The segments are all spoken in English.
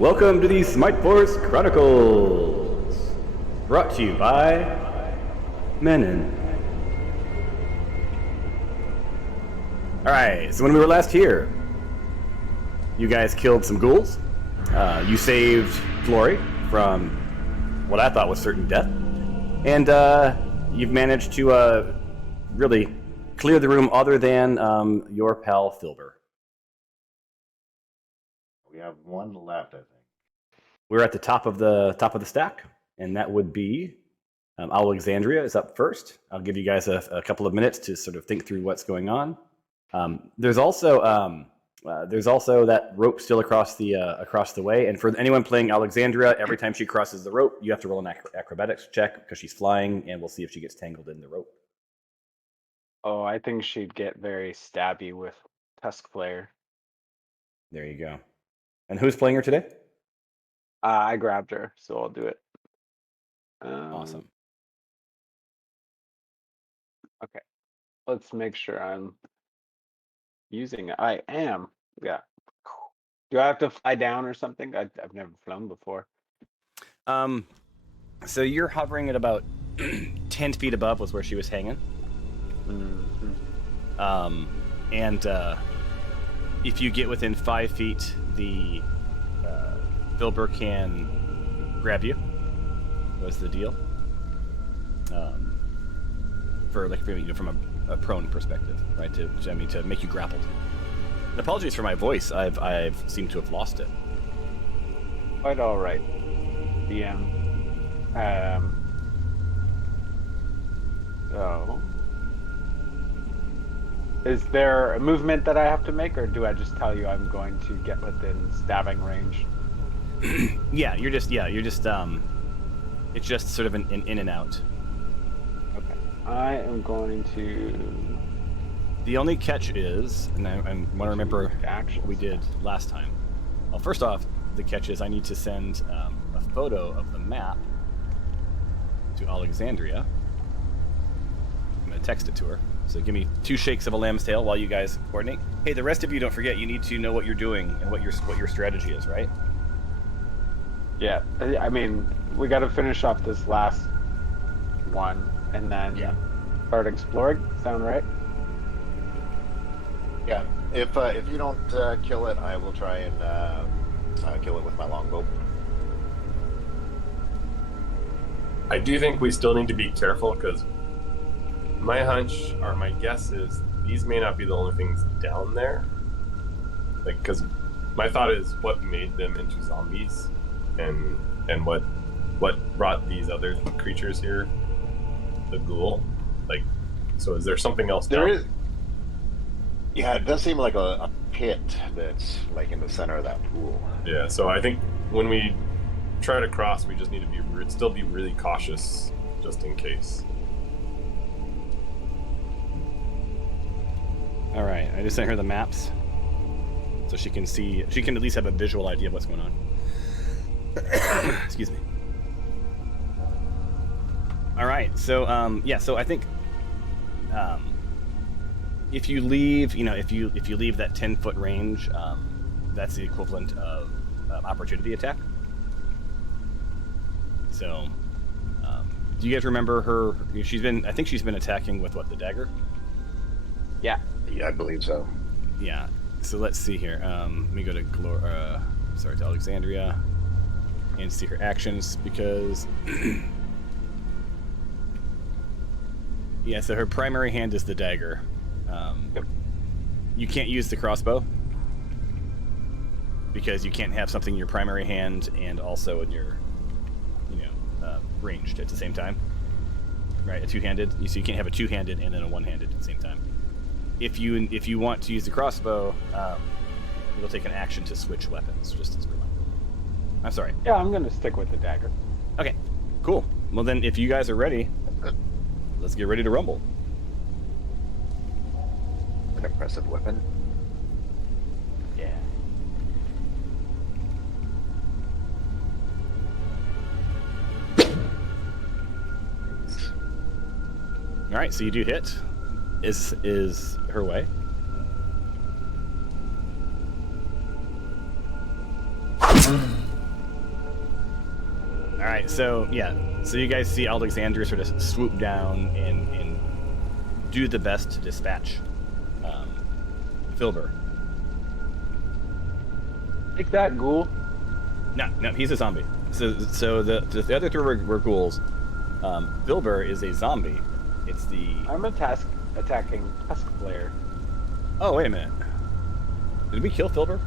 Welcome to the Smite Force Chronicles, brought to you by Menon. Alright, so when we were last here, you guys killed some ghouls. You saved Glory from what I thought was certain death. And you've managed to really clear the room other than your pal Filber. We have one left, I think. We're at the top of the stack, and that would be Alexandria is up first. I'll give you guys a couple of minutes to sort of think through what's going on. There's also that rope still across the way, and for anyone playing Alexandria, every time she crosses the rope, you have to roll an acrobatics check because she's flying, and we'll see if she gets tangled in the rope. Oh, I think she'd get very stabby with Tusk Flare. There you go. And who's playing her today? I grabbed her, so I'll do it. Awesome. Okay, let's make sure I'm using it. I am. Yeah. Do I have to fly down or something? I've never flown before. So you're hovering at about 10 feet above was where she was hanging. Mm-hmm. And if you get within 5 feet, the Filber can grab you. Was the deal? From a prone perspective, right? To make you grappled. And apologies for my voice. I've seemed to have lost it. Quite all right. DM. So, is there a movement that I have to make, or do I just tell you I'm going to get within stabbing range? It's just sort of an in and out. Okay. I am going to... The only catch is, and I want to remember what we did last time. Well, first off, the catch is I need to send a photo of the map to Alexandria. I'm going to text it to her. So give me 2 shakes of a lamb's tail while you guys coordinate. Hey, the rest of you, don't forget, you need to know what you're doing and what your strategy is, right? Yeah, I mean, we got to finish off this last one, and then start exploring. Sound right? Yeah. If you don't kill it, I will try and kill it with my longbow. I do think we still need to be careful because my hunch or my guess is these may not be the only things down there. Like, because my thought is what made them into zombies, and what brought these other creatures here, the ghoul. Like, so is there something else There down? is. Yeah, it does seem like a pit that's like in the center of that pool. Yeah, so I think when we try to cross, we just need to still be really cautious, just in case. All right, I just sent her the maps, so she can at least have a visual idea of what's going on. Excuse me. All right, so so I think if you leave, if you leave that 10-foot range, that's the equivalent of opportunity attack. So, do you guys remember her? I think she's been attacking with the dagger. Yeah. Yeah, I believe so. Yeah. So let's see here. Let me go to to Alexandria and see her actions because so her primary hand is the dagger. Yep. You can't use the crossbow because you can't have something in your primary hand and also in your ranged at the same time. Right, a two-handed. So you can't have a two-handed and then a one-handed at the same time. If you want to use the crossbow, it'll take an action to switch weapons, just as a reminder. I'm sorry. Yeah, I'm going to stick with the dagger. Okay, cool. Well then, if you guys are ready, let's get ready to rumble. An impressive weapon. Yeah. All right, so you do hit. Is her way. right, so yeah, so you guys see Alexandria sort of swoop down and do the best to dispatch Filbur. Take that, ghoul. No, he's a zombie. So the other three were ghouls. Filbur is a zombie. It's the. I'm attacking Tusk Player. Oh, wait a minute. Did we kill Filbur?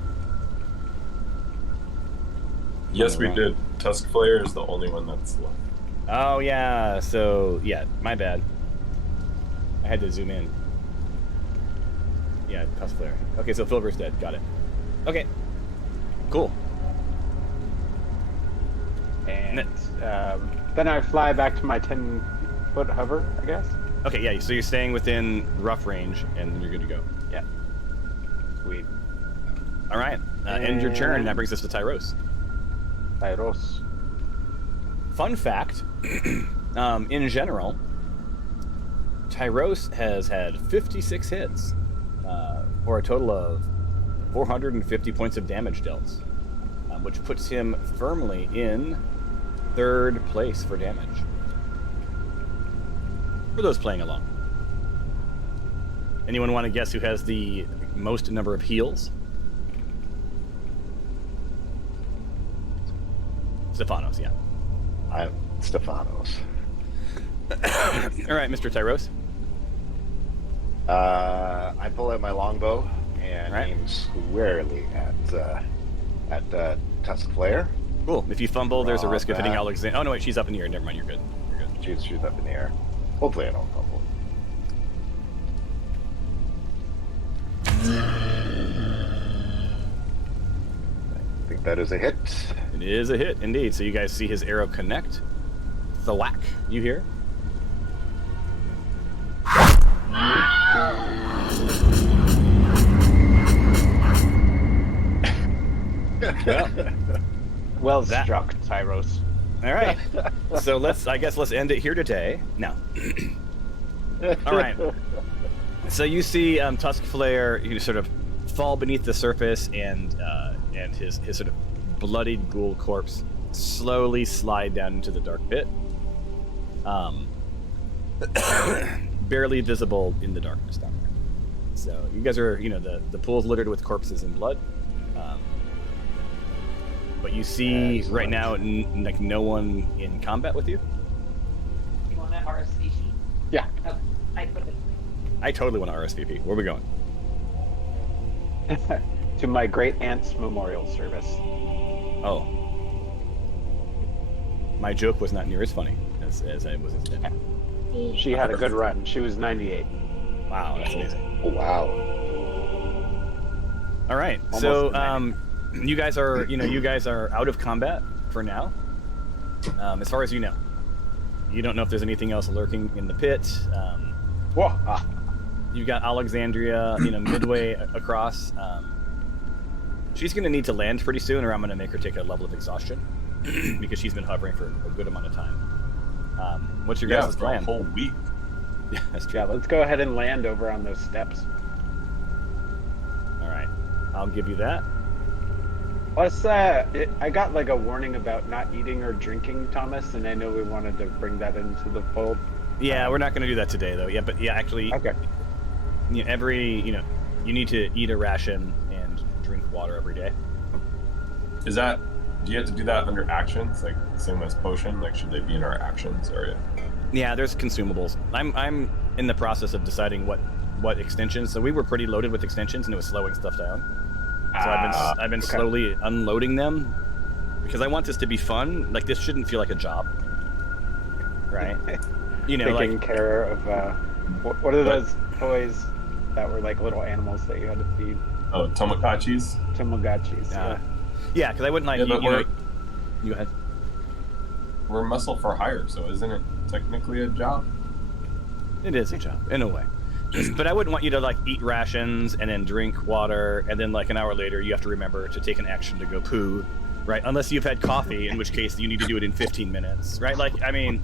Yes, we did. Tusk Player is the only one that's left. Oh yeah. So yeah, my bad. I had to zoom in. Yeah, Tusk Player. Okay, so Filbur's dead. Got it. Okay. Cool. And then I fly back to my 10-foot hover, I guess. Okay, yeah. So you're staying within rough range, and then you're good to go. Yeah. Sweet. All right. End your turn. That brings us to Tyros. Tyros. Fun fact, in general, Tyros has had 56 hits for a total of 450 points of damage dealt, which puts him firmly in 3rd place for damage. For those playing along. Anyone want to guess who has the most number of heals? Stefanos, yeah. I'm Stefanos. All right, Mr. Tyros. I pull out my longbow and Right. aim squarely at Tusk Player. Cool. If you fumble, there's a risk of hitting that. Alexander. Oh no, wait, she's up in the air. Never mind, you're good. You're good. She's up in the air. Hopefully I don't fumble. I think that is a hit. It is a hit, indeed. So you guys see his arrow connect. Thwack, you hear? Well, Well That- struck, Tyros. all right. So let's end it here today. No. All right. So you see Tusk Flare, sort of fall beneath the surface, and his sort of bloodied ghoul corpse slowly slide down into the dark pit. Barely visible in the darkness down there. So you guys are, the pool's littered with corpses and blood. But you see right now, like no one in combat with you. You want an RSVP? Yeah. Oh, I put it. I totally want to RSVP. Where are we going? To my great aunt's memorial service. Oh. My joke was not near as funny as I was intended. She had a good run. She was 98. Wow, that's amazing. Oh, wow. All right, Almost so a minute. you guys are out of combat for now. As far as you know, you don't know if there's anything else lurking in the pit. Whoa! You've got Alexandria, midway across. She's going to need to land pretty soon, or I'm going to make her take a level of exhaustion because she's been hovering for a good amount of time. What's your guys' for a plan? whole week. Yeah, that's true. Yeah, let's go ahead and land over on those steps. All right, I'll give you that. Plus, I got like a warning about not eating or drinking, Thomas, and I know we wanted to bring that into the fold. Yeah, we're not going to do that today, though. Yeah, but yeah, actually, Okay. You need to eat a ration and drink water every day. Is that? Do you have to do that under actions, like same as potion? Like, should they be in our actions or? Yeah, there's consumables. I'm in the process of deciding what extensions. So we were pretty loaded with extensions, and it was slowing stuff down. So I've been okay. slowly unloading them because I want this to be fun. Like, this shouldn't feel like a job, right? Taking care of what are those toys that were like little animals that you had to feed? Oh, Tamagotchis. Tamagotchis. Yeah, because I wouldn't like Yeah, but you had. We're muscle for hire, so isn't it technically a job? It is a job in a way. But I wouldn't want you to like eat rations and then drink water, and then like an hour later you have to remember to take an action to go poo, right? Unless you've had coffee, in which case you need to do it in 15 minutes, right? Like, I mean,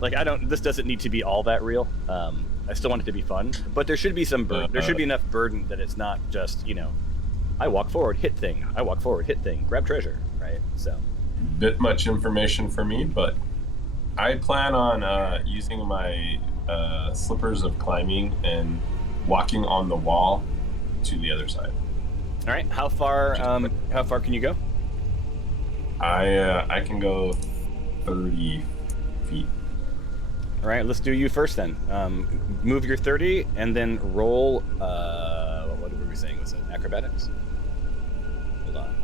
like this doesn't need to be all that real. I still want it to be fun, but there should be some burden. There should be enough burden that it's not just I walk forward, hit thing. I walk forward, hit thing. Grab treasure, right? So bit much information for me, but I plan on using my slippers of climbing and walking on the wall to the other side. All right. How far? How far can you go? I can go 30 feet. All right. Let's do you first then. Move your 30 and then roll. What were we saying? Was it acrobatics? Hold on.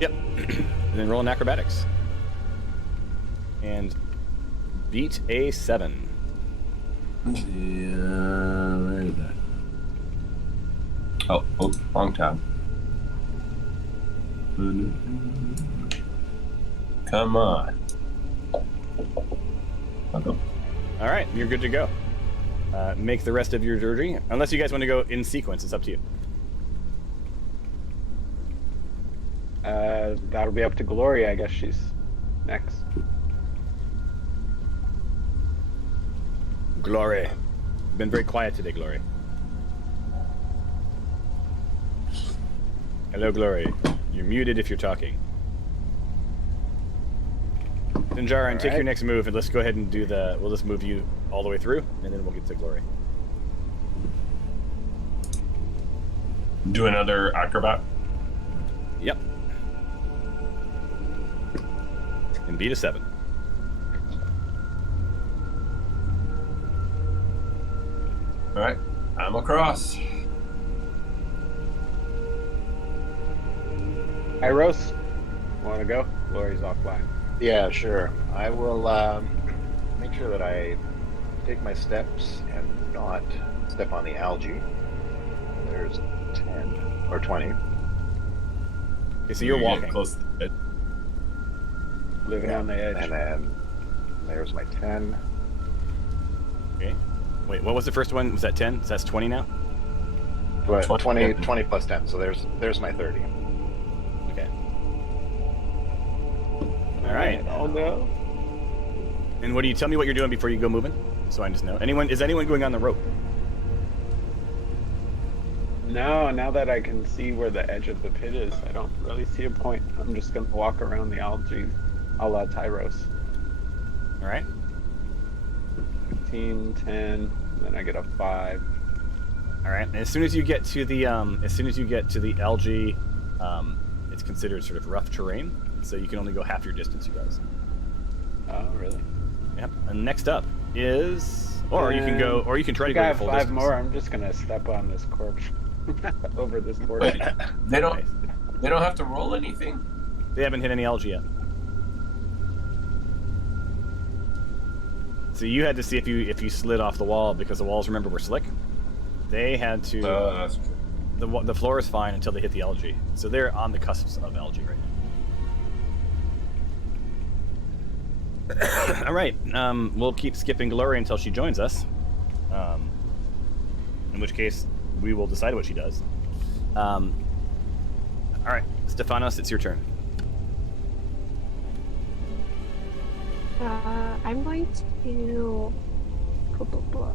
Yep. And then roll in acrobatics. And beat a 7. Yeah, where is that? Oh, wrong tab. Come on. Okay. All right, you're good to go. Make the rest of your journey, unless you guys want to go in sequence. It's up to you. That'll be up to Gloria. I guess she's next. Glory. Been very quiet today, Glory. Hello, Glory. You're muted if you're talking. Dinjarin, take your next move, and let's go ahead and do the... We'll just move you all the way through, and then we'll get to Glory. Do another acrobat. Yep. And beat a 7. All right, I'm across. Iros, want to go? Gloria's offline. Yeah, sure. I will make sure that I take my steps and not step on the algae. There's 10 or 20. Okay, so you're walking. Close to the edge. Living on the edge. And then there's my 10. Okay. Wait, what was the first one? Was that 10? So that's 20 now? But 20. 20 plus 10. So there's my 30. Okay. All right. I'll go. And what do you tell me what you're doing before you go moving? So I just know. Is anyone going on the rope? No, now that I can see where the edge of the pit is, I don't really see a point. I'm just gonna walk around the algae a la Tyros. All right. 15, 10, then I get a 5. All right. And as soon as you get to the algae, it's considered sort of rough terrain, so you can only go half your distance, you guys. Oh, really? Yep. And next up is, or you can go, or you can try to go I your have full 5 distance. more. I'm just gonna step on this corpse. Over this corpse. They don't have to roll anything. They haven't hit any algae yet. So you had to see if you slid off the wall, because the walls, remember, were slick. They had to. That's true. The floor is fine until they hit the algae. So they're on the cusps of algae right now. All right. We'll keep skipping Glory until she joins us. In which case, we will decide what she does. All right, Stefanos, it's your turn. I'm going to blah, blah, blah.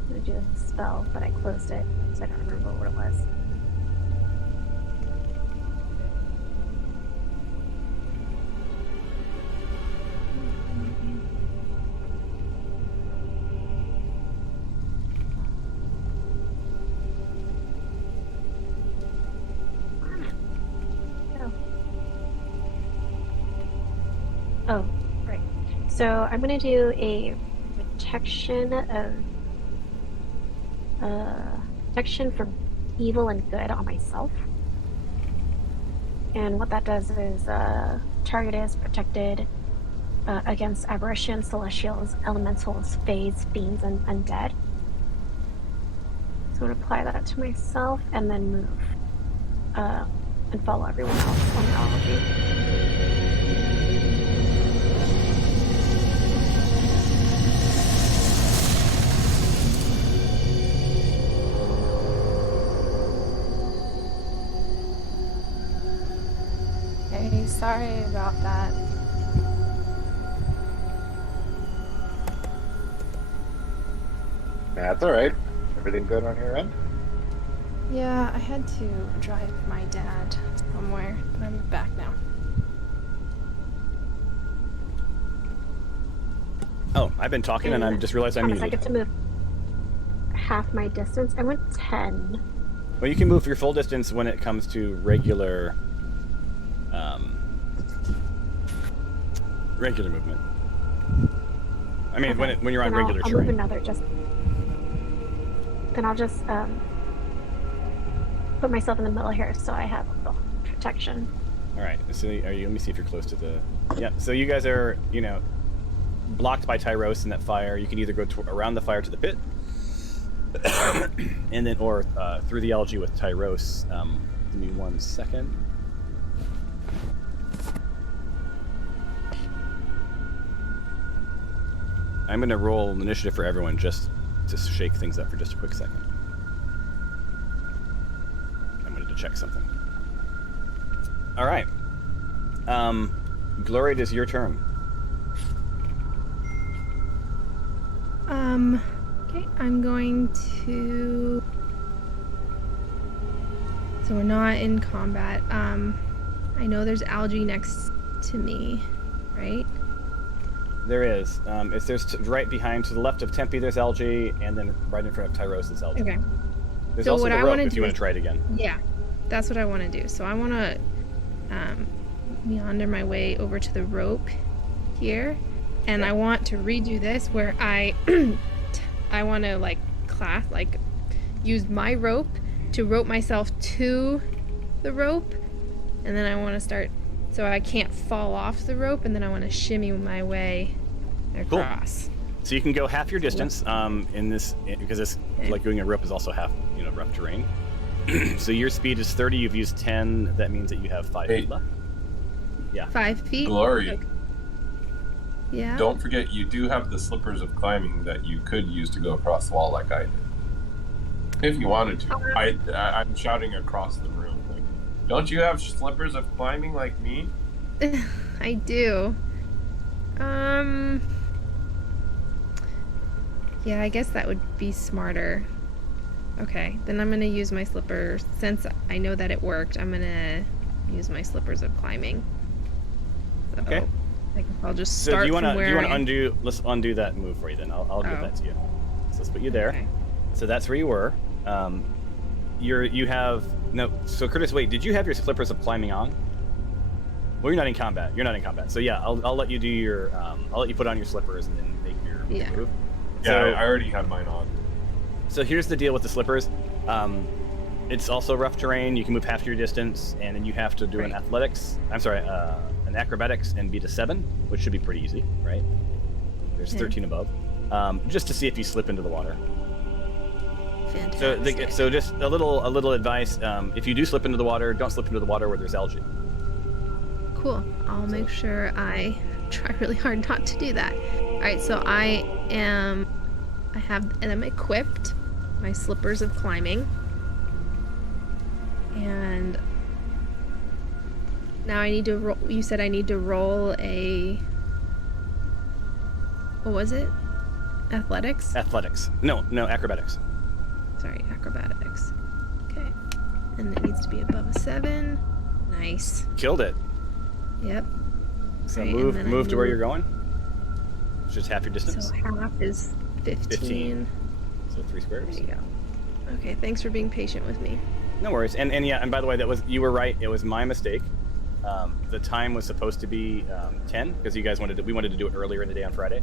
I'm gonna do a spell, but I closed it, so I don't remember what it was. Oh, right. So I'm gonna do a protection from evil and good on myself. And what that does is target is protected against aberrations, celestials, elementals, fays, fiends, and undead. So I'm gonna apply that to myself and then move and follow everyone else on the algae. Hey, sorry about that. That's all right. Everything good on your end? Yeah, I had to drive my dad somewhere, but I'm back now. Oh, I've been talking and I just realized I'm Thomas, I muted. get to move half my distance. I went 10. Well, you can move your full distance when it comes to regular, regular movement. I mean, Okay. when you're on Then regular I'll terrain. move another. Then I'll just put myself in the middle here so I have a little protection. All right. So are you? Let me see if you're close to the. Yeah. So you guys are, blocked by Tyros and that fire. You can either go around the fire to the pit, and then or through the algae with Tyros. Give me 1 second. I'm going to roll initiative for everyone just to shake things up for just a quick second. I wanted to check something. All right. Glory, it is your turn. Okay, I'm going to... So we're not in combat. I know there's algae next to me, right? There is. There's right behind, to the left of Tempe, there's algae, and then right in front of Tyros is algae. Okay. There's So also what the I rope wanna if you do want to try it again. Yeah, that's what I want to do. So I want to meander my way over to the rope here, and Okay. I want to redo this where I I want to use my rope to rope myself to the rope, and then I want to start so I can't fall off the rope, and then I want to shimmy my way across. So you can go half your distance in this, because this, Okay. like doing a rope is also half, rough terrain. So your speed is 30, you've used 10, that means that you have 5 feet left. 5 feet. Glory. Okay. Yeah. Don't forget, you do have the slippers of climbing that you could use to go across the wall like I did. If you wanted to. I'm shouting across the room. Like, don't you have slippers of climbing like me? I do. Yeah, I guess that would be smarter. Okay, then I'm gonna use my slippers. Since I know that it worked, I'm gonna use my slippers of climbing. So, Okay. I guess I'll just So start do you want from where to undo, let's undo that move for you then. I'll give that to you. So let's put you there. Okay. So that's where you were. So Curtis, wait, did you have your slippers of climbing on? Well, you're not in combat. So yeah, I'll let you do your, I'll let you put on your slippers and then make your move. Yeah, So, I already have mine on. So here's the deal with the slippers. It's also rough terrain. You can move half your distance, and then you have to do an acrobatics and beat a 7, which should be pretty easy, right? There's 13 above. Just to see if you slip into the water. Fantastic. So just a little advice. If you do slip into the water, don't slip into the water where there's algae. Cool. I'll make sure I try really hard not to do that. Alright, so I'm equipped my slippers of climbing. And now I need to roll. You said I need to roll a. What was it? Athletics? Athletics. No, acrobatics. Sorry, acrobatics. Okay. And it needs to be above a 7. Nice. Killed it. Yep. So Right, and then I move to where move- you're going. It's just half your distance. So half is 15. So 3 squares. There you go. Okay, thanks for being patient with me. No worries. And by the way, you were right. It was my mistake. The time was supposed to be 10 because we wanted to do it earlier in the day on Friday.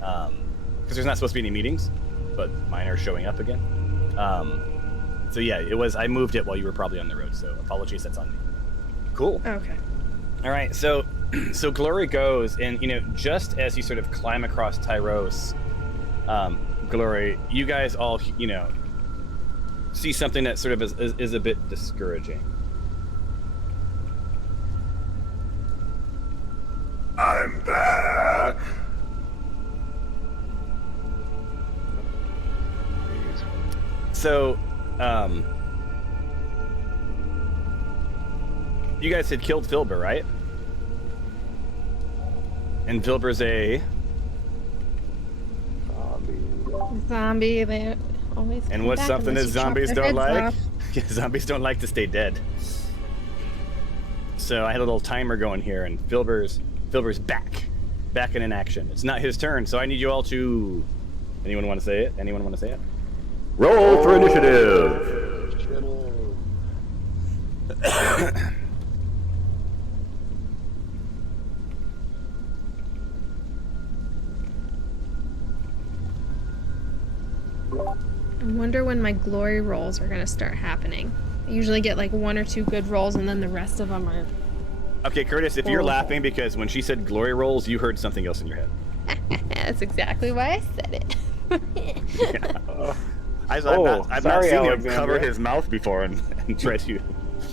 Because there's not supposed to be any meetings, but mine are showing up again. So yeah, I moved it while you were probably on the road. So apologies, that's on me. Cool. Okay. All right. So Glory goes, and just as you sort of climb across Tyros, Glory, you guys all see something that sort of is a bit discouraging. I'm back. So, you guys had killed Filber, right? And Filber's a... Zombie, they always. And come what's back something that unless you chop zombies their don't heads like? off. Zombies don't like to stay dead. So I had a little timer going here, and Filber's back in action. It's not his turn, so I need you all to. Anyone want to say it? Anyone want to say it? Roll for initiative. I wonder when my glory rolls are gonna start happening. I usually get like 1 or 2 good rolls, and then the rest of them are. Okay, Curtis, if you're laughing because when she said glory rolls, you heard something else in your head. That's exactly why I said it. Yeah. I've not sorry, seen him Alexander. cover his mouth before and try to.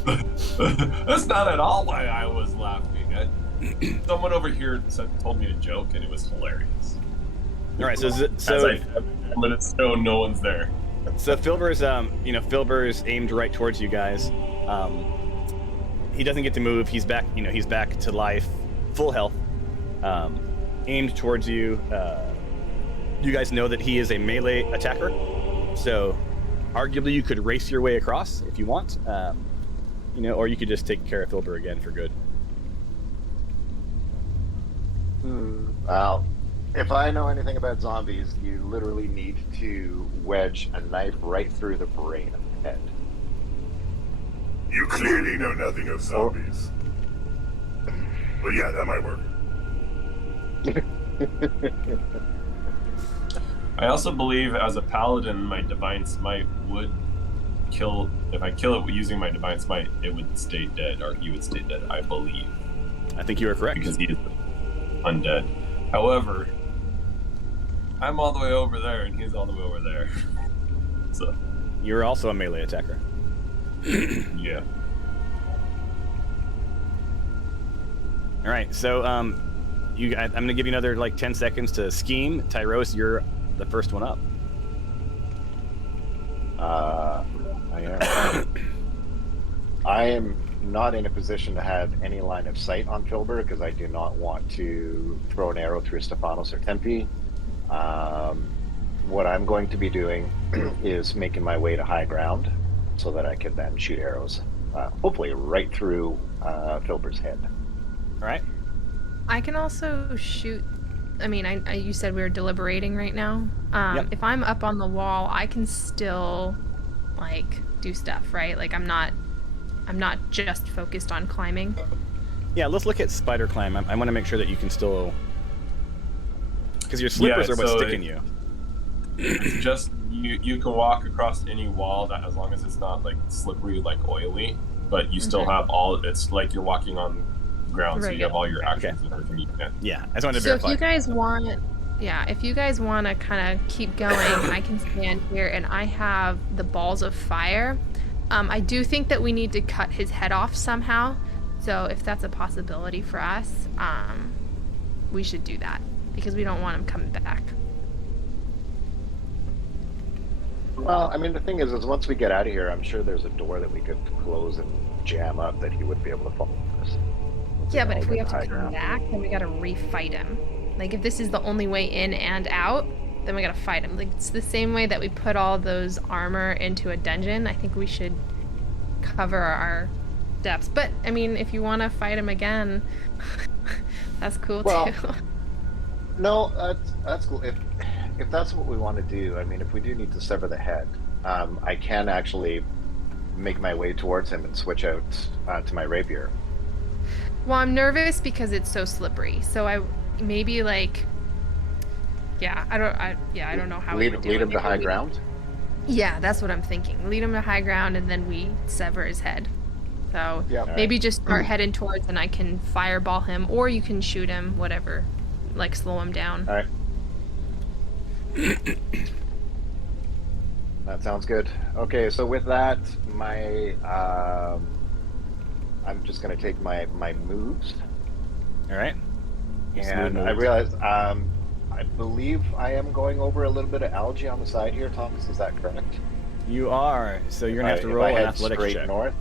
That's not at all why I was laughing. Someone over here told me a joke, and it was hilarious. All right, so As I but it's so no one's there. So Filber's Filber's aimed right towards you guys. He doesn't get to move. He's back. He's back to life, full health. Aimed towards you. You guys know that he is a melee attacker, so arguably you could race your way across if you want. Or you could just take care of Filber again for good. Well, if I know anything about zombies, you literally need to wedge a knife right through the brain of the head. You clearly know nothing of zombies. But yeah, that might work. I also believe, as a paladin, my divine smite would kill. If I kill it using my divine smite, it would stay dead, or he would stay dead. I believe. I think you are correct. Because he is undead. However, I'm all the way over there, and he's all the way over there. So. You're also a melee attacker. Yeah. All right, so I'm gonna give you another 10 seconds to scheme. Tyros, you're the first one up. I am not in a position to have any line of sight on Filber because I do not want to throw an arrow through Stephanos or Tempe. What I'm going to be doing is making my way to high ground so that I can then shoot arrows, hopefully right through Filber's head. All right. I can also shoot. I mean, you said we were deliberating right now. Yep. If I'm up on the wall, I can still do stuff, right? I'm not just focused on climbing. Yeah, let's look at spider climb. I want to make sure that you can still, because your slippers are what's sticking you. It's just you can walk across any wall that, as long as it's not slippery, oily, but you still have all. It's like you're walking on ground, so you have all your actions and everything you can. Yeah, I just wanted to So verify. if you guys want to kind of keep going, I can stand here, and I have the balls of fire. I do think that we need to cut his head off somehow. So if that's a possibility for us, we should do that because we don't want him coming back. Well, I mean, the thing is once we get out of here, I'm sure there's a door that we could close and jam up that he wouldn't be able to follow us. Yeah, but if we have to come back, then we gotta refight him. If this is the only way in and out, then we gotta fight him. It's the same way that we put all those armor into a dungeon. I think we should cover our depths. But, I mean, if you want to fight him again, that's cool too. No, that's cool. If that's what we want to do, I mean, if we do need to sever the head, I can actually make my way towards him and switch out to my rapier. Well, I'm nervous because it's so slippery. So I maybe I don't know how we would do it. Lead him to high ground? Yeah, that's what I'm thinking. Lead him to high ground and then we sever his head. So maybe just start heading towards and I can fireball him, or you can shoot him, whatever. Slow him down. All right. That sounds good. Okay, so with that, I'm just going to take my moves. All right. And I realized, I believe I am going over a little bit of algae on the side here, Thomas. Is that correct? You are. So you're gonna have to roll an athletics straight check. North.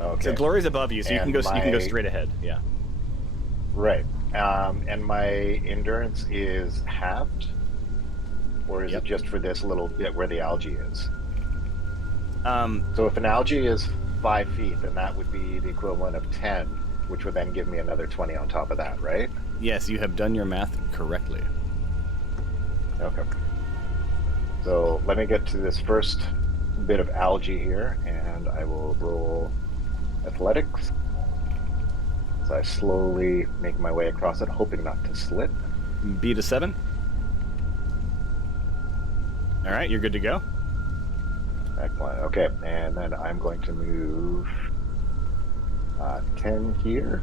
Okay. So Glory's above you, so you can go straight ahead. Yeah. Right. And my endurance is halved. or is Yep. it just for this little bit where the algae is? Um, So if an algae is 5 feet, then that would be the equivalent of 10, which would then give me another 20 on top of that, right? yes, you have done your math correctly. Okay. So let me get to this first bit of algae here, and I will roll athletics. So I slowly make my way across it, hoping not to slip. Beat a 7. All right, you're good to go. Excellent. Okay, and then I'm going to move 10 here.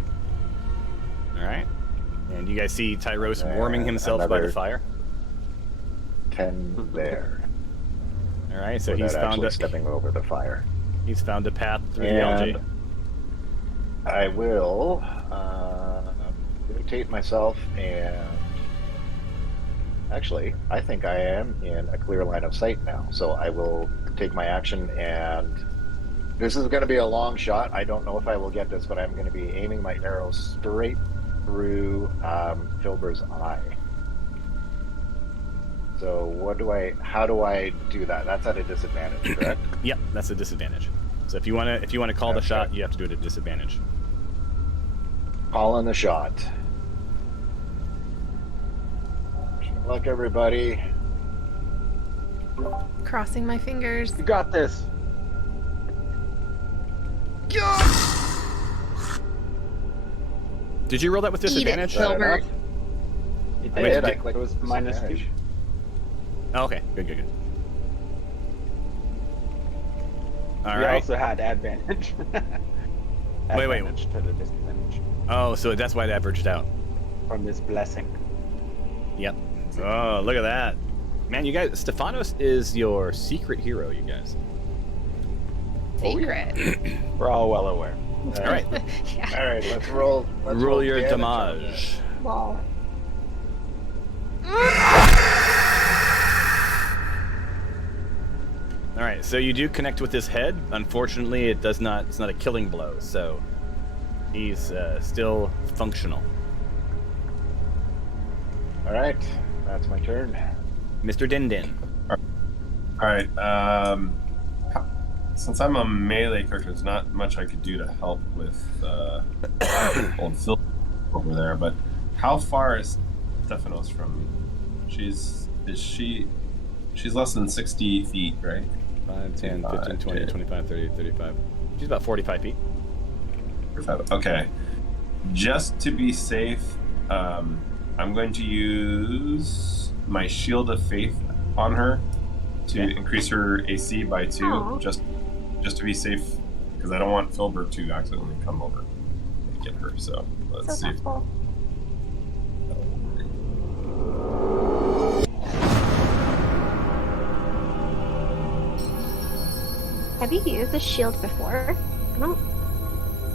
All right. And you guys see Tyros And warming himself by the another- fire. 10 there. All right, so without he's found actually a stepping over the fire. he's found a path through the And algae. I will rotate myself, and actually, I think I am in a clear line of sight now. So I will take my action, and this is going to be a long shot. I don't know if I will get this, but I'm going to be aiming my arrow straight through Filber's eye. So how do I do that? That's at a disadvantage, correct? Yep, that's a disadvantage. So if you wanna call the Okay. shot, you have to do it at disadvantage. Calling the shot. Good luck, everybody. Crossing my fingers. You got this. Did you roll that with Eat it, disadvantage? Silver. You I did. did. I It clicked was minus 2. disadvantage. Oh, okay, good. All You right. also had advantage. Wait. Advantage to the disadvantage Oh, so that's why it averaged out. from this blessing. Yep. Oh, look at that. Man, you guys, Stephanos is your secret hero, you guys. Secret. We're all well aware. All right. Yeah. All right, let's roll. Let's Roll your damage on damage. Well, All right, so you do connect with his head. Unfortunately, it's not a killing blow, so he's still functional. that. All right, that's my turn. Mr. Din Din. All right. Since I'm a melee character, there's not much I could do to help with old Phil over there. But how far is Stephanos from me? She's less than 60 feet, right? 5, 10, 15, 20, 10. 25, 30, 35. She's about 45 feet. Okay. Just to be safe, I'm going to use my Shield of Faith on her to Okay. increase her AC by 2, Aw. just to be safe, because I don't want Filbert to accidentally come over and get her. So let's so see. thoughtful. Have you used a shield before? I don't.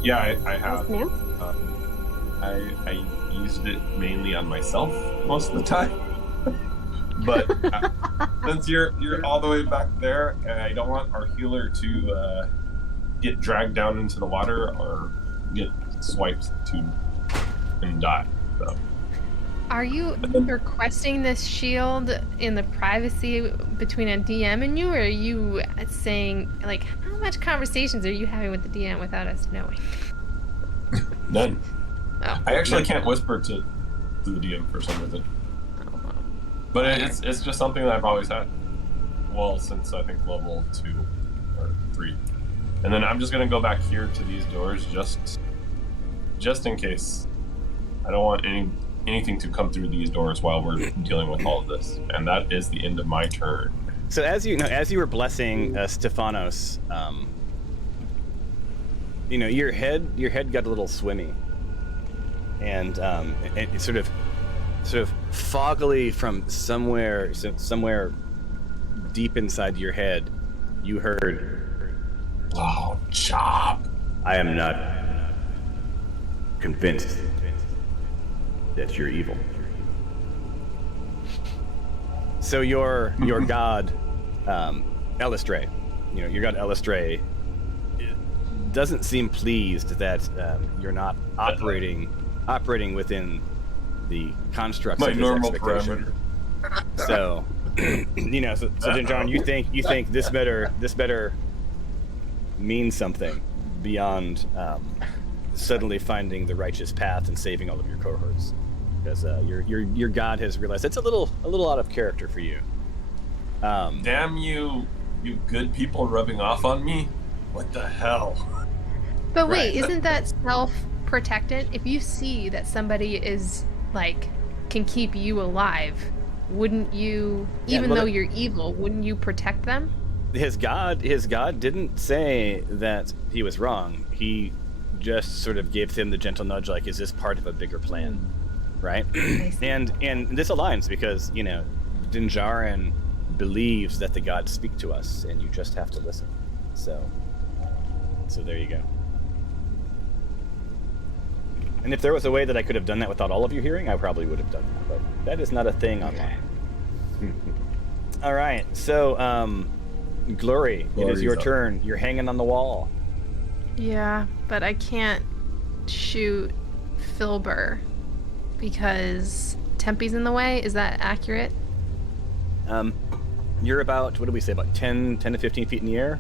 Yeah, I That's have. new. I used it mainly on myself most of the time. But since you're all the way back there, and I don't want our healer to get dragged down into the water or get swiped and die. So Are you requesting this shield in the privacy between a DM and you, or are you saying, like, how much conversations are you having with the DM without us knowing? none. Oh. I actually can't whisper to the DM for some reason. But it's just something that I've always had. Well, since I think level 2 or 3. And then I'm just gonna go back here to these doors just in case. I don't want anything to come through these doors while we're dealing with all of this. And that is the end of my turn. So as you were blessing Stephanos, your head got a little swimmy, and it sort of foggily from somewhere deep inside your head, you heard, Oh, chop! "I am not convinced that you're evil." So your god, Elistray, your god Elistray, doesn't seem pleased that you're not operating within the constructs My of his normal expectation. parameter. So you know, so John, you think this better means something beyond suddenly finding the righteous path and saving all of your cohorts, because your god has realized it's a little out of character for you. Damn you good people rubbing off on me. What the hell? But wait, Right. isn't that self-protectant? If you see that somebody is like can keep you alive, wouldn't you, Yeah, even well, though you're evil, wouldn't you protect them? His god didn't say that he was wrong. He just sort of gave him the gentle nudge, like, is this part of a bigger plan, right? and this aligns because, you know, Dinjarin believes that the gods speak to us, and you just have to listen. So there you go. And if there was a way that I could have done that without all of you hearing, I probably would have done that. But that is not a thing online. All right, so Glory, it is your turn. You're hanging on the wall. Yeah, but I can't shoot Filber because Tempe's in the way. Is that accurate? You're about, what do we say, about 10 to 15 feet in the air?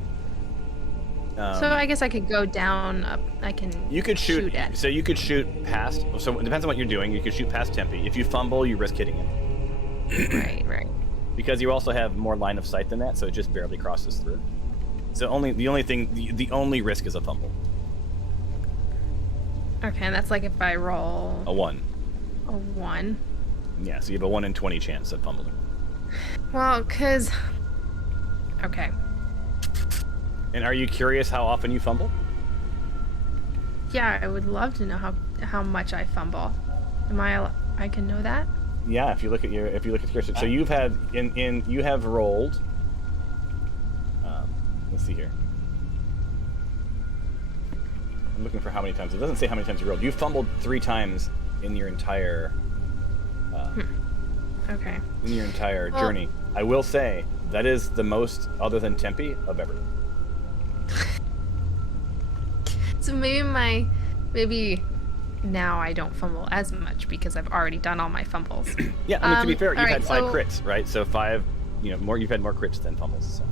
So I guess I could go down up. I can. You could shoot at. So you could shoot past. So it depends on what you're doing. You could shoot past Tempe. If you fumble, you risk hitting him. Right. Because you also have more line of sight than that, so it just barely crosses through. So the only risk is a fumble. Okay, and that's like if I roll A 1. a 1. Yeah, so you have a 1 in 20 chance of fumbling. Well, cause. Okay. And are you curious how often you fumble? Yeah, I would love to know how much I fumble. I can know that? Yeah, if you look at your so you've had you have rolled. Let's see here. I'm looking for how many times. It doesn't say how many times you rolled. You fumbled 3 times in your entire. Okay. In your entire journey. I will say that is the most, other than Tempe, of ever. So maybe now I don't fumble as much because I've already done all my fumbles. Yeah, I mean, to be fair, you've had 5 so- crits, right? So 5, more. You've had more crits than fumbles. So.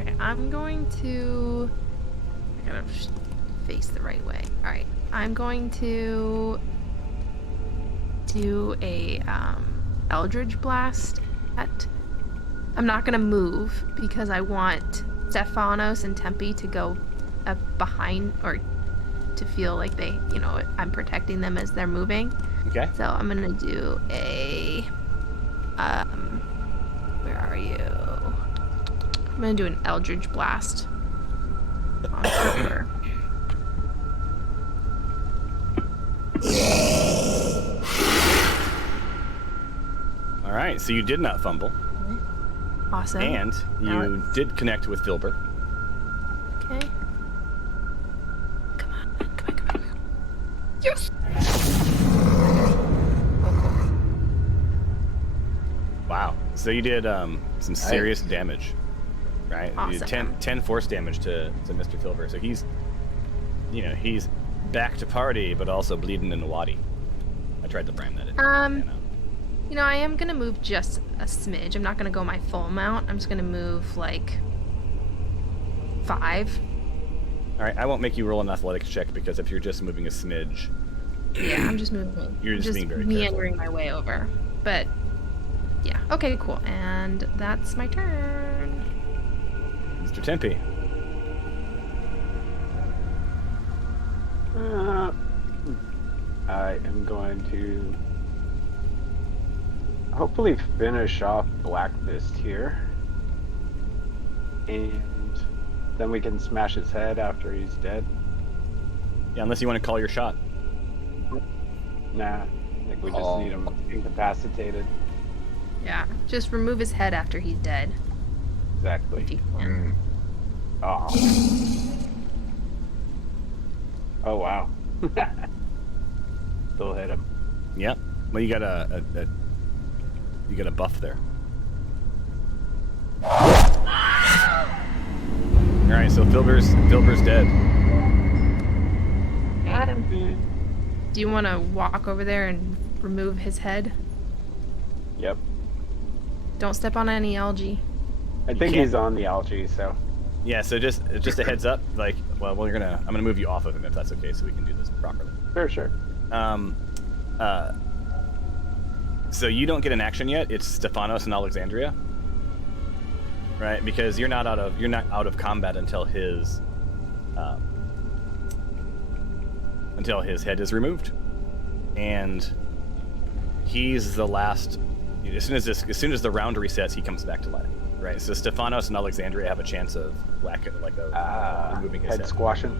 Okay, I'm going to. I gotta face the right way. All right, I'm going to do a Eldritch Blast. I'm not gonna move because I want Stephanos and Tempe to go behind, or to feel like they, I'm protecting them as they're moving. Okay. So I'm gonna do a. Where are you? I'm gonna do an Eldritch Blast on Silver. All right, so you did not fumble, Awesome. and Now you did connect with Filber. Okay. Come on. Yes! Wow. So you did some serious damage, right? You Awesome. did 10 force damage to Mr. Filber. So he's back to party, but also bleeding in the wadi. I tried to frame that in. I am gonna move just a smidge. I'm not gonna go my full amount. I'm just gonna move like 5. All right, I won't make you roll an athletics check because if you're just moving a smidge, Yeah, I'm just moving. You're just being very meandering my way over. But yeah, okay, cool. And that's my turn. Mr. Tempe. I am going to hopefully finish off Black Fist here. And then we can smash his head after he's dead. Yeah, unless you want to call your shot. Nah, I think we just need him incapacitated. Yeah, just remove his head after he's dead. Exactly. If you can. Oh. Oh wow. Still hit him. Yeah. Well, you got a buff there. All right, so Filber's dead. Got him. Do you want to walk over there and remove his head? Yep. Don't step on any algae. I think he's on the algae, so. Yeah, so just a heads up, like, well, I'm gonna move you off of him if that's okay, so we can do this properly. Sure. So you don't get an action yet. It's Stephanos and Alexandria, right? Because you're not out of combat until his head is removed, and he's the last. As soon as the round resets, he comes back to life. Right, so Stephanos and Alexandria have a chance of removing his head. Squashing.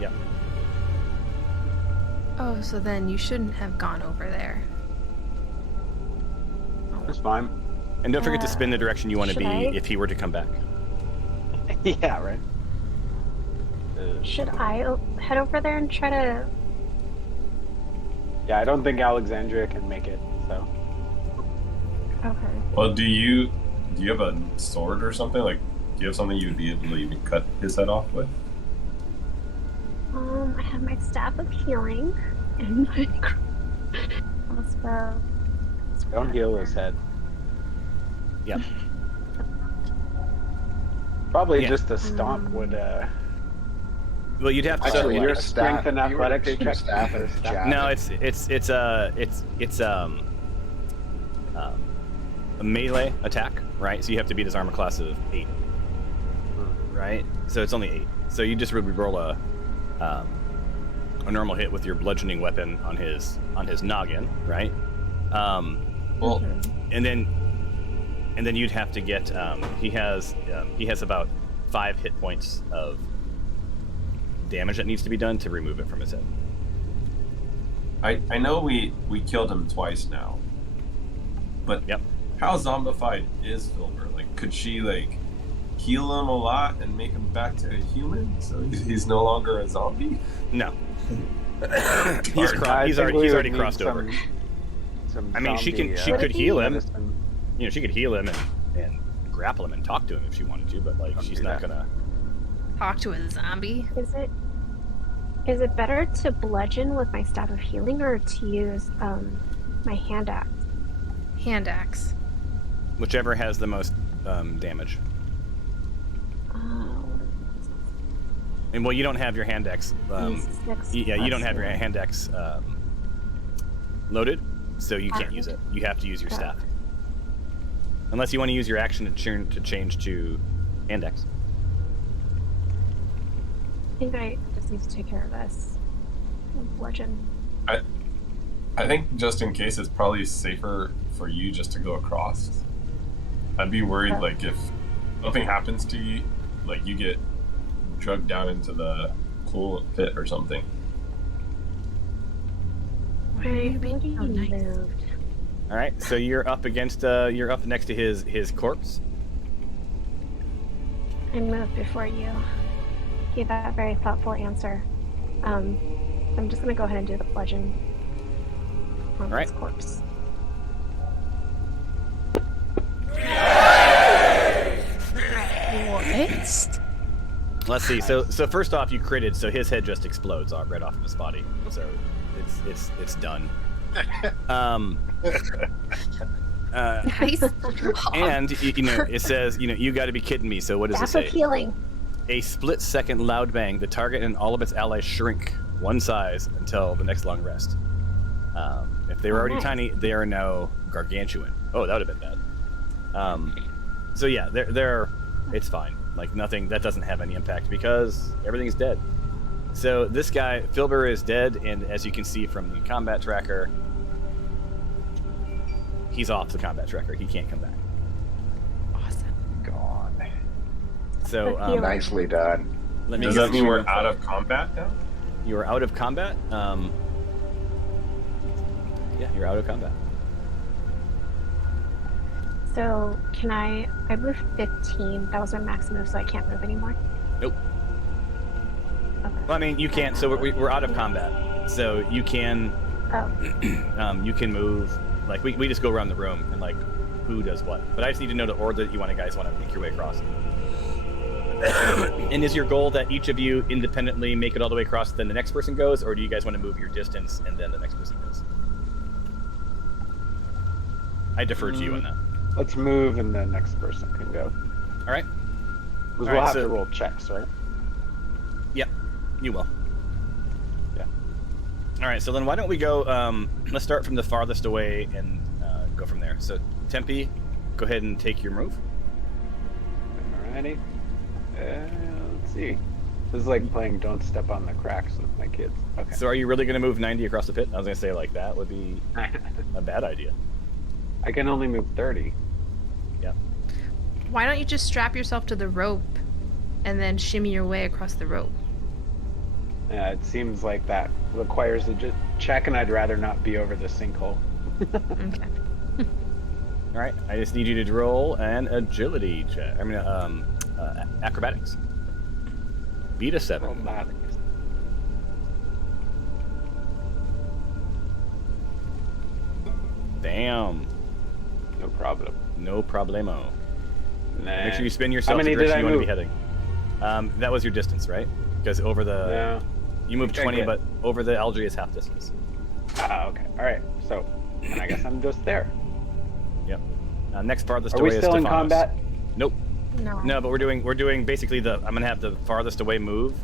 Yeah. Oh, so then you shouldn't have gone over there. That's fine. And don't forget to spin the direction you want to be if he were to come back. Yeah, right. Should I head over there and try to... Yeah, I don't think Alexandria can make it, so. Okay. Well, do you have a sword or something? Like, do you have something you would be able to even cut his head off with? I have my staff of healing and my crossbow. Don't heal his head. Yep. Probably just a stomp would. Well, you'd have to. Actually, your strength staff. and If you were to athletics take your check. staff and jab No, it. it's a melee attack, right? So you have to beat his armor class of 8, right? So it's only 8. So you just would roll a normal hit with your bludgeoning weapon on his noggin, right? Well, and then you'd have to get he has about 5 hit points of damage that needs to be done to remove it from his head. I know we killed him twice now, but Yep. how zombified is Filbert? Like, could she like heal him a lot and make him back to a human so he's no longer a zombie? No. he's already crossed over. I mean, she could heal him. You know, she could heal him and grapple him and talk to him if she wanted to, but like she's not gonna Talk to a zombie. Is it better to bludgeon with my staff of healing or to use my hand axe? Hand axe. whichever has the most damage. Oh. And well, you don't have your hand axe. Yeah, you don't have your hand axe loaded, so you can't use it. You have to use your staff, unless you want to use your action to change to hand axe. I think I just need to take care of this. Bludgeon. I think just in case, it's probably safer for you just to go across. I'd be worried, like, if something happens to you, like, you get drugged down into the pool pit or something. I think he moved. All right, so you're up against, you're up next to his corpse. I moved before you gave that very thoughtful answer. I'm just gonna go ahead and do the bludgeon on All right. this corpse. What? Let's see. So first off, you critted, so his head just explodes right off of his body. So it's done. Nice. And you know, it says, you know, you got to be kidding me. So what does it That's say? of healing. A split-second loud bang. The target and all of its allies shrink one size until the next long rest. If they were already tiny, they are now gargantuan. Oh, that would have been bad. So yeah, they're it's fine. Like nothing, that doesn't have any impact because everything's dead. So this guy, Filber, is dead, and as you can see from the combat tracker, he's off the combat tracker. He can't come back. Awesome. Gone. So Nicely done. let me Does go that mean through- we're out of combat now? You are out of combat. Yeah, you're out of combat. So can I moved 15. That was my max move, so I can't move anymore. Nope. Okay. Well, I mean, you can't. So we're out of combat. So you can you can move. Like we just go around the room and like who does what. But I just need to know the order that you guys want to make your way across. And is your goal that each of you independently make it all the way across, then the next person goes, or do you guys want to move your distance and then the next person goes? I defer to you on that. let's move and the next person can go. All right. Because All we'll right, have so- to roll checks, right? Yep, you will. Yeah. All right, so then why don't we go? Let's start from the farthest away and go from there. So Tempe, go ahead and take your move. Alrighty. Let's see. This is like playing Don't Step on the Cracks with my kids. Okay. So are you really going to move 90 across the pit? I was going to say like that would be a bad idea. I can only move 30. Yeah. Why don't you just strap yourself to the rope and then shimmy your way across the rope? Yeah, it seems like that requires a check, and I'd rather not be over the sinkhole. Okay. All right, I just need you to roll an agility check. I mean, acrobatics. Beat a 7. Robotics. Damn. No problem. No problemo. Nah. Make sure you spin yourself How the many did direction I you want to be move? heading. That was your distance, right? Because over the No. you moved Okay, 20, good. but over the algae is half distance. Ah, okay. All right. So, and I guess I'm just there. Yep. Next farthest Are away we is still in Stephanos. combat? Nope. No. No, but we're doing basically I'm gonna have the farthest away move.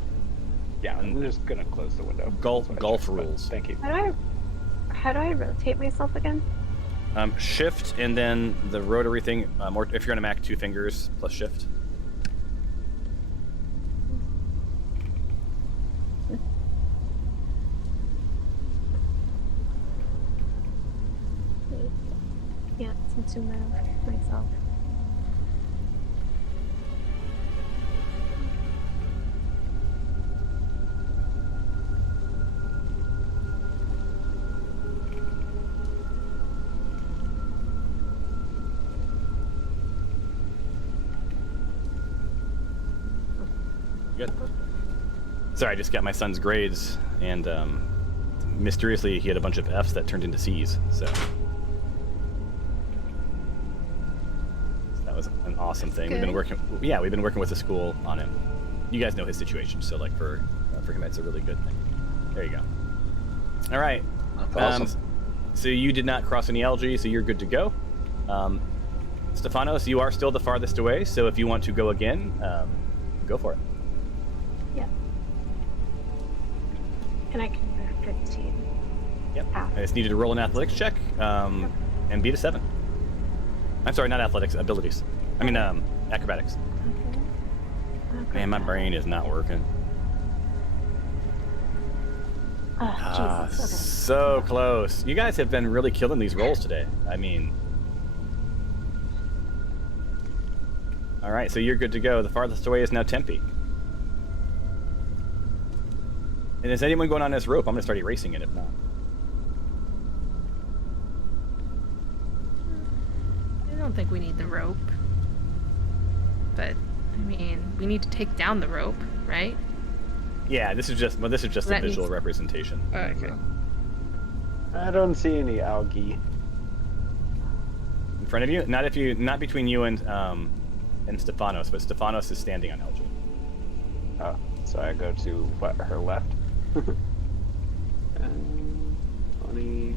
Yeah, I'm just gonna close the window. Golf That's what I checked, but rules. Thank you. How do I rotate myself again? Shift and then the rotary thing. Or if you're on a Mac, 2 fingers plus shift. Yeah, to move myself. Good. Sorry, I just got my son's grades, and mysteriously he had a bunch of Fs that turned into Cs. So that was an awesome thing. We've been good. working with the school on him. You guys know his situation, so like for him, it's a really good thing. There you go. All right. That's awesome. So you did not cross any algae, so you're good to go. Stephanos, you are still the farthest away, so if you want to go again, go for it. Yeah. And I can move 15. Yep. Ah. I just needed to roll an athletics check and beat a 7. I'm sorry, not athletics, abilities. I mean, acrobatics. Okay. Man, my brain is not working. Oh, Jesus. Okay. So close. You guys have been really killing these rolls today. I mean... All right, so you're good to go. The farthest away is now Tempe. And is anyone going on this rope? I'm going to start erasing it if not. I don't think we need the rope. But, I mean, we need to take down the rope, right? Yeah, this is just a That visual means- representation. Okay. I don't see any algae. In front of you? Not between you and Stephanos, but Stephanos is standing on algae. Oh, so I go to what, her left? 20.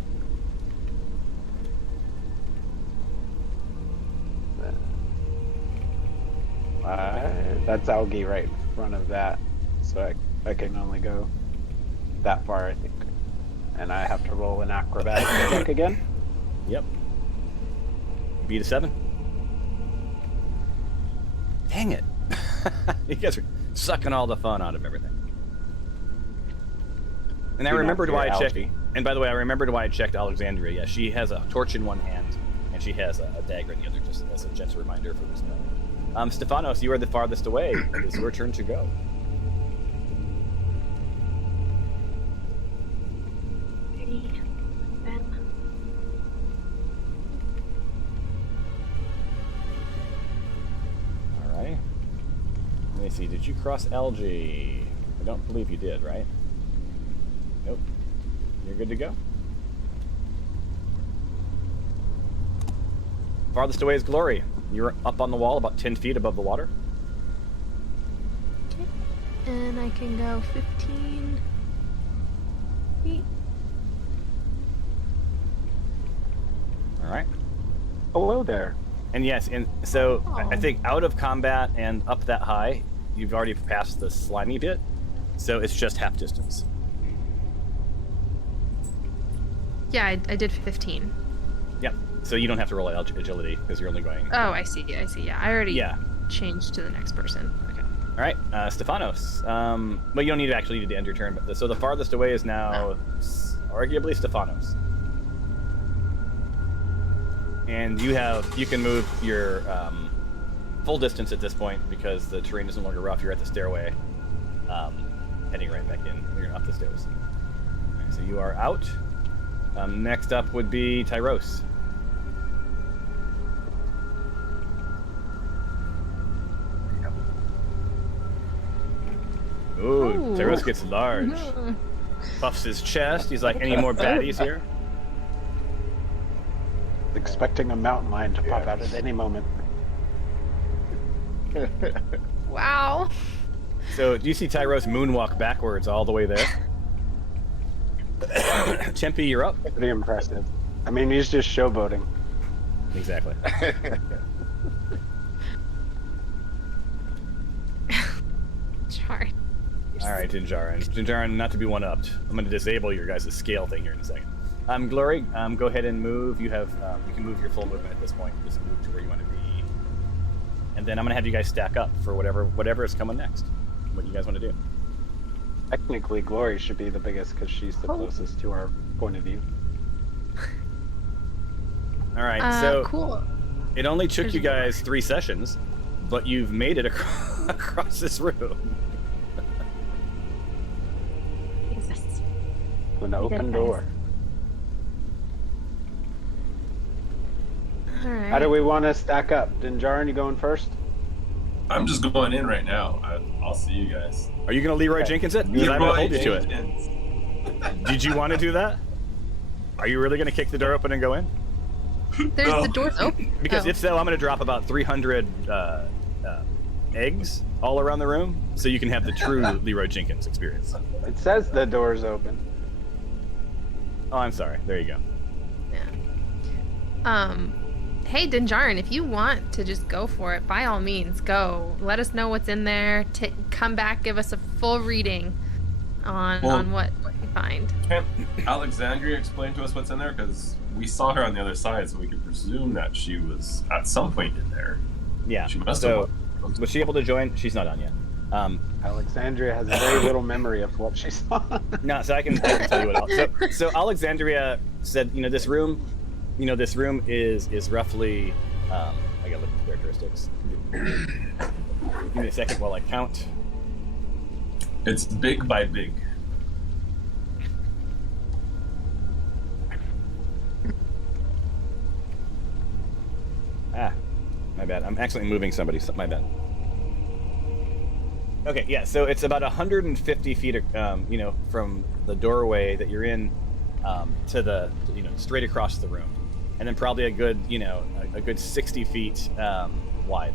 That's algae right in front of that, so I can only go that far, I think. And I have to roll an acrobatics check again. Yep. Beat a 7. Dang it. You guys are sucking all the fun out of everything. And I Do not remembered fear why I checked. algae. And by the way, I remembered why I checked Alexandria. Yeah, she has a torch in one hand, and she has a dagger in the other, just as a gentle reminder for this moment. Stephanos, you are the farthest away. It is your turn to go. All right. Let me see. Did you cross algae? I don't believe you did, right? Nope. You're good to go. Farthest away is Glory. You're up on the wall about 10 feet above the water. Okay. And I can go 15 feet. All right. Hello there. And yes, and so I Oh. think out of combat and up that high, you've already passed the slimy bit, so it's just half distance. Yeah, I did 15. Yep. So you don't have to roll agility because you're only going. Oh, I see. Yeah, I already Yeah. changed to the next person. Okay. All right, Stefanos. Well, you don't actually need to end your turn, but so the farthest away is now arguably Stefanos. And you can move your full distance at this point because the terrain is no longer rough. You're at the stairway, heading right back in. You're up the stairs. All right, so you are out. Next up would be Tyros. Ooh, Tyros gets large. Puffs his chest. He's like, any more baddies here? Expecting a mountain lion to pop out at any moment. Wow. So, do you see Tyros moonwalk backwards all the way there? Chempy, you're up. Pretty impressive. I mean, he's just showboating. Exactly. Char. All right, Jinjarin. Jinjarin, not to be one-upped. I'm going to disable your guys' scale thing here in a second. Glory, go ahead and move. You have, you can move your full movement at this point. Just move to where you want to be. And then I'm going to have you guys stack up for whatever is coming next. What you guys want to do. Technically, Glory should be the biggest because she's the closest to our point of view. All right, so Cool. it only took you guys 3 sessions, but you've made it across this room. Jesus. An open door. All right. How do we want to stack up? Dinjarin, you going first? I'm just going in right now. I'll see you guys. Are you going to Leroy Jenkins it? Because I'm going to hold you to it. Did you want to do that? Are you really going to kick the door open and go in? There's No. the door's open. Because Oh. if so, I'm going to drop about 300 eggs all around the room, so you can have the true Leroy Jenkins experience. It says the door's open. Oh, I'm sorry. There you go. Hey, Dinjarin, if you want to just go for it, by all means, go. Let us know what's in there. Come back, give us a full reading on what you find. Can't Alexandria explain to us what's in there? Because we saw her on the other side, so we could presume that she was at some point in there. Yeah. She must So, have. was she able to join? She's not on yet. Alexandria has very little memory of what she saw. No, so I can tell you what else. So Alexandria said, this room is roughly. I gotta look at the characteristics. Give me a second while I count. It's big by big. My bad. I'm accidentally moving somebody. My bad. Okay, yeah. So it's about 150 feet, from the doorway that you're in, to the, straight across the room, and then probably a good 60 feet wide.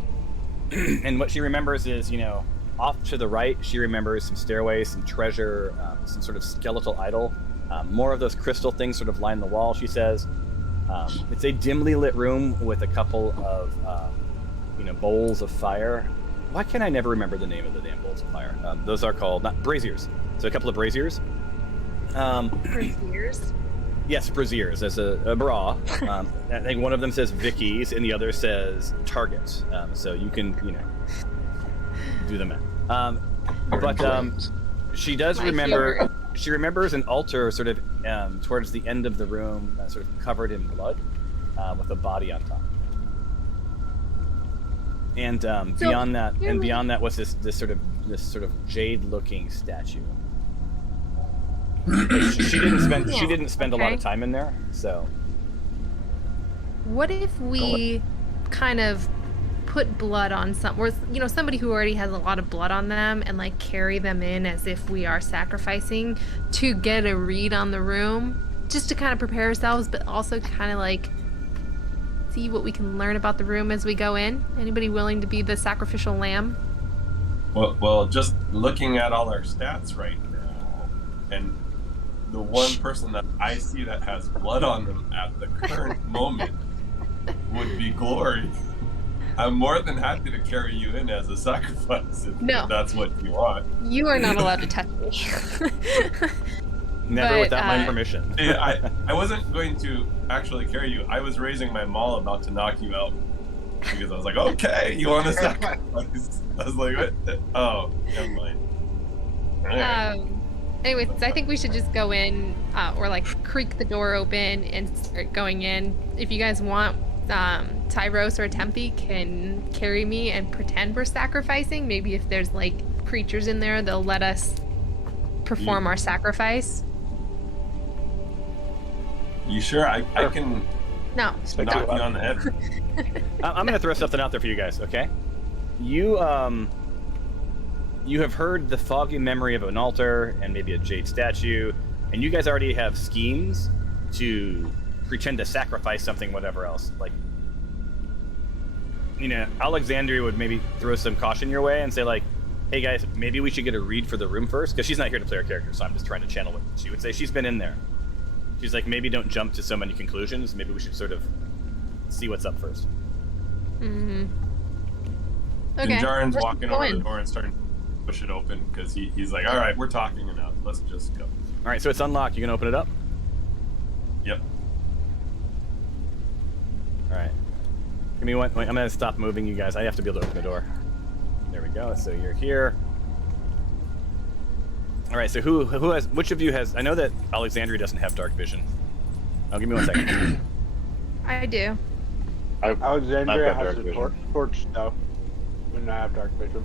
And what she remembers is, off to the right, she remembers some stairways, some treasure, some sort of skeletal idol. More of those crystal things sort of line the wall, she says. It's a dimly lit room with a couple of, bowls of fire. Why can't I never remember the name of the damn bowls of fire? Those are called, not braziers. So a couple of braziers. Braziers? Yes, braziers. As a bra. I think one of them says Vicky's and the other says Target. So you can, do the math. But she does remember. favorite. She remembers an altar sort of towards the end of the room, sort of covered in blood, with a body on top. And beyond that was this sort of jade-looking statue. She didn't spend a lot of time in there, so. What if we kind of put blood on somebody who already has a lot of blood on them and carry them in as if we are sacrificing to get a read on the room, just to kind of prepare ourselves, but also kind of see what we can learn about the room as we go in? Anybody willing to be the sacrificial lamb? Well, just looking at all our stats right now, and the one person that I see that has blood on them at the current moment would be glory, I'm more than happy to carry you in as a sacrifice if No. that's what you want. You are not allowed to touch me. Never But, without my permission. Yeah, I wasn't going to actually carry you. I was raising my maul about to knock you out because I was like, okay, you want to sacrifice? I was like, what? Oh, never mind. Alright. Anyways, I think we should just go in, or like creak the door open and start going in. If you guys want, Tyros or Tempe can carry me and pretend we're sacrificing. Maybe if there's like creatures in there, they'll let us perform our sacrifice. You sure? I can No. knock you on the head. I'm gonna throw something out there for you guys, okay? You have heard the foggy memory of an altar and maybe a jade statue, and you guys already have schemes to pretend to sacrifice something, whatever else. Like, you know, Alexandria would maybe throw some caution your way and say, like, hey guys, maybe we should get a read for the room first, because she's not here to play her character, so I'm just trying to channel what she would say. She's been in there. She's like, maybe don't jump to so many conclusions. Maybe we should sort of see what's up first. Mm-hmm. Okay. And Jaren's let's walking go over in. the door and starting to push it open because he's like, all right, we're talking enough. Let's just go. All right, so it's unlocked. You gonna open it up? Yep. All right. Give me one. Wait, I'm gonna stop moving, you guys. I have to be able to open the door. There we go. So you're here. All right. So who has? Which of you has? I know that Alexandria doesn't have dark vision. Oh, give me 1 second. I do. Alexandria I've got has dark a vision. torch though, and I have dark vision.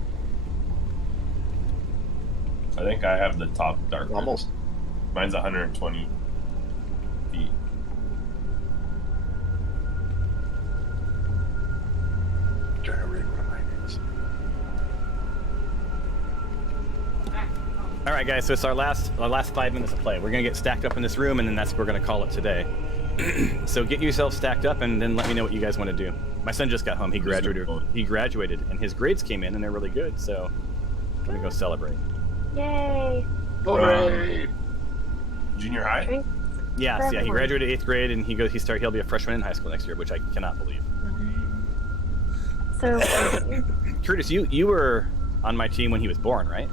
I think I have the top dark. Almost. Mine's 120 feet. Trying to read one of my names. All right, guys. So it's our last 5 minutes of play. We're gonna get stacked up in this room, and then that's what we're gonna call it today. So get yourself stacked up, and then let me know what you guys want to do. My son just got home. He graduated, and his grades came in, and they're really good. So I'm gonna go celebrate. Yay! Hooray! Junior high? Drink. Yes, For yeah. He everyone. graduated 8th grade, and he'll be a freshman in high school next year, which I cannot believe. So, Curtis, you were on my team when he was born, right?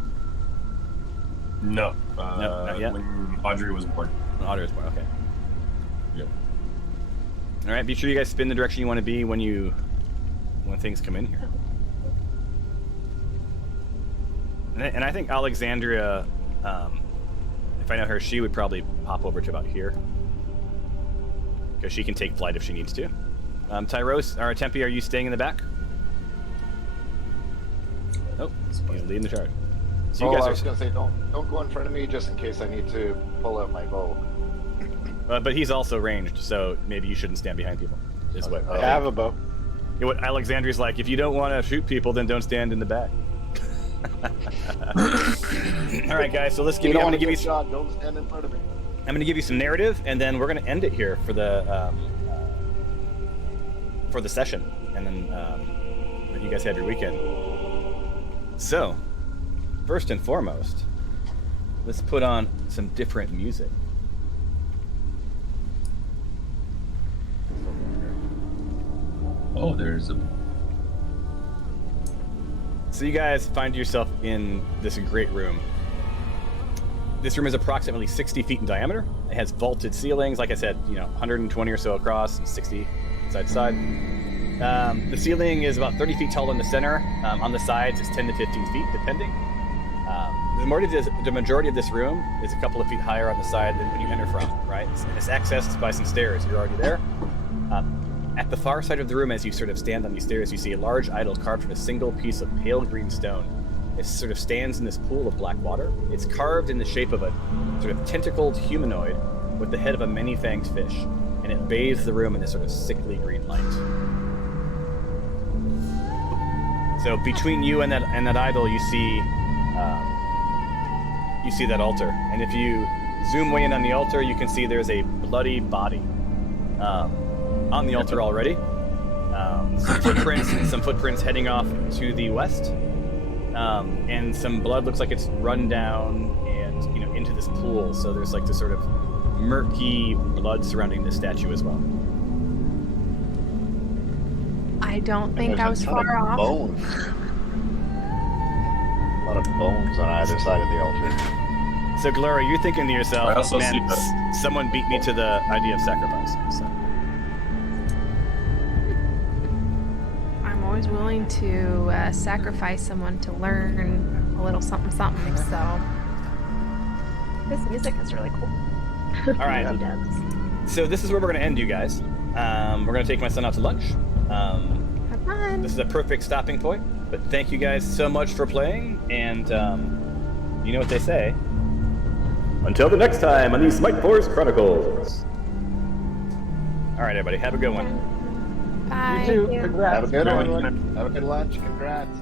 No. No, not yet. When Audrey was born. When Otter was born. Okay. Yep. All right. Be sure you guys spin the direction you want to be when things come in here. And I think Alexandria, if I know her, she would probably pop over to about here, because she can take flight if she needs to. Tyros or Tempe, are you staying in the back? Oh, he's leading the charge. So you I guys was are. gonna say, don't go in front of me just in case I need to pull out my bow. But he's also ranged, so maybe you shouldn't stand behind people. Is what I have a bow. Yeah, what Alexandria's like, if you don't want to shoot people, then don't stand in the back. All right, guys. So let's give you. I'm don't going to give you. shot. Don't stand in front of me. I'm going to give you some narrative, and then we're going to end it here for the session, and then let you guys have your weekend. So, first and foremost, let's put on some different music. Oh, there's a. So you guys find yourself in this great room. This room is approximately 60 feet in diameter. It has vaulted ceilings, like I said, 120 or so across and 60 side to side. The ceiling is about 30 feet tall in the center. On the sides, it's 10 to 15 feet, depending. The majority of this room is a couple of feet higher on the side than when you enter from, right? And it's accessed by some stairs. You're already there. At the far side of the room, as you sort of stand on these stairs, you see a large idol carved from a single piece of pale green stone. It sort of stands in this pool of black water. It's carved in the shape of a sort of tentacled humanoid with the head of a many-fanged fish, and it bathes the room in this sort of sickly green light. So between you and that idol, you see that altar, and if you zoom way in on the altar, you can see there's a bloody body on the altar already. Some footprints heading off to the west. And some blood looks like it's run down and into this pool. So there's like this sort of murky blood surrounding this statue as well. I don't And think there's I a was ton far of off. bones. A lot of bones on either side of the altar. So, Gloria, you're thinking to yourself, I also man, see the- someone beat me to the idea of sacrifice. So. I'm always willing to sacrifice someone to learn a little something something, so. This music is really cool. All right. Really does. So this is where we're going to end, you guys. We're going to take my son out to lunch. Have fun. This is a perfect stopping point. But thank you guys so much for playing, and you know what they say. Until the next time on the Smite Force Chronicles. All right, everybody, have a good one. Bye. You too. Thank you. Congrats. Have a good everyone. one. Have a good lunch. Congrats.